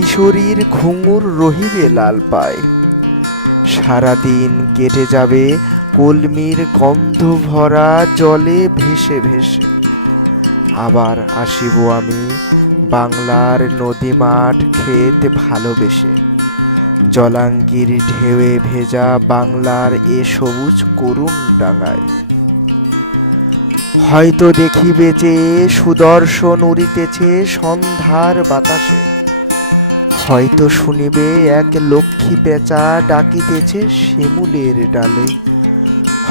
কিশোরীর ঘুঙুর রহিবে লাল পায়। সারাদিন কেটে যাবে কলমির গন্ধ ভরা জলে ভেসে ভেসে। আবার আসিব আমি বাংলার নদী মাঠ খেত ভালোবেসে। জলাঙ্গির ঢেউয়ে ভেজা বাংলার এ সবুজ করুণ ডাঙায় হয়তো দেখিবে যে সুদর্শন উড়িতেছে সন্ধ্যার বাতাসে। হয়তো শুনিবে এক লক্ষ্মী পেঁচা ডাকিতেছে শিমুলের ডালে।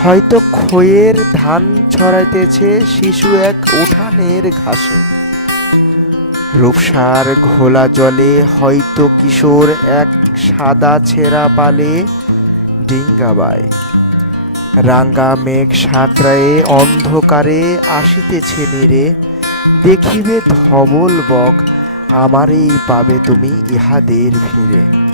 হয়তো খয়ের ধান ছড়াইতেছে শিশু এক উঠানের ঘাসে। রূপসার ঘোলা জলে হয়তো কিশোর এক সাদা ছেঁড়া পালে ডিঙ্গাবায় রাঙ্গা মেঘ সাঁতরায়ে অন্ধকারে আসিতেছে নিরে দেখিবে ধবল বক আমারই পাবে তুমি ইহাদের ভিড়ে।